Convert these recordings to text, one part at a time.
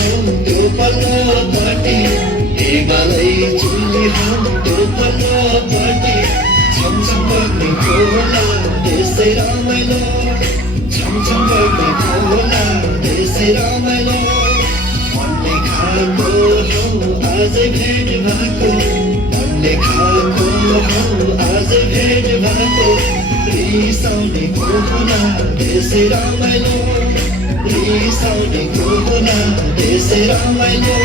हौ त्यो पल्लोपट्टि हिमालै चुली हौ त्यो पल्लोपट्टि छमछम बग्ने खोला त्यसै रमाइलो छमछम बग्ने खोला त्यसै रमाइलो मनले खाएको हौ आजै भेट भएको मनले खाएको हौ आजै भेट भएको रिसाउने खोला त्यसै रमाइलो रिसाउने खोला त्यसै रमाइलो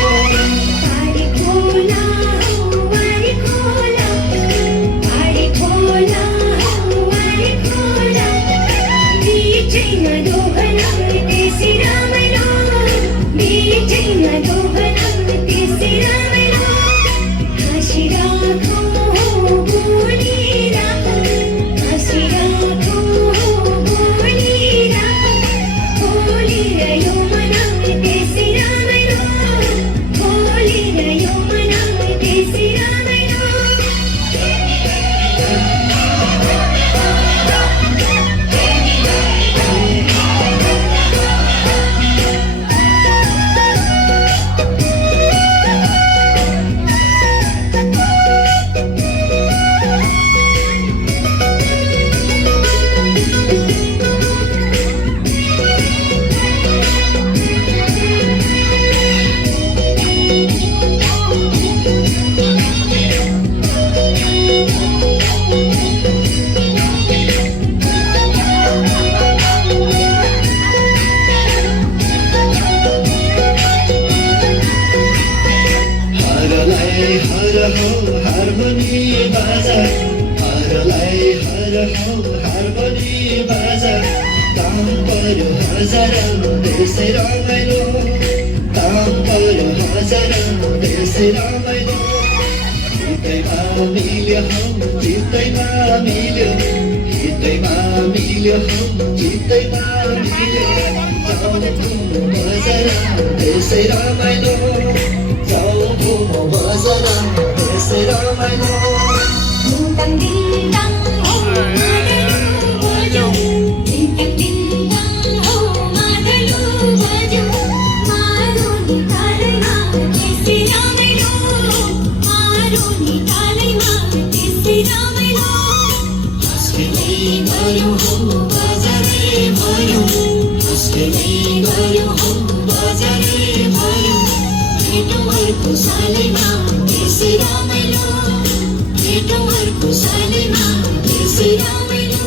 हारमोनी बाजा हरलाई हर हौ हारमोनी बाजा काम पर्यो हजारौँ त्यसै रमाइलो काम पर्यो हजारौँ त्यसै रमाइलो हितैमा मिल्यो हौ चित्तैमा मिल्यो हितैमा मिल्यो हौ चित्तैमा मिल्यो जाउँ घुम्नु बजार त्यसै रमाइलो जाउँ घुम्नु बजार त्यसै रमाइलो सालैमा त्यसै रमाइलो भेटौँहरूको सालैमा त्यसै रमाइलो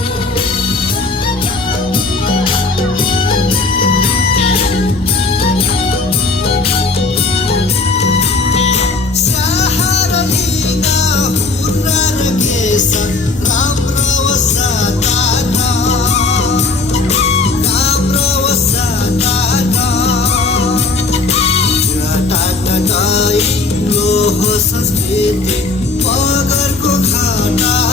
संस्कृति मगरको खाना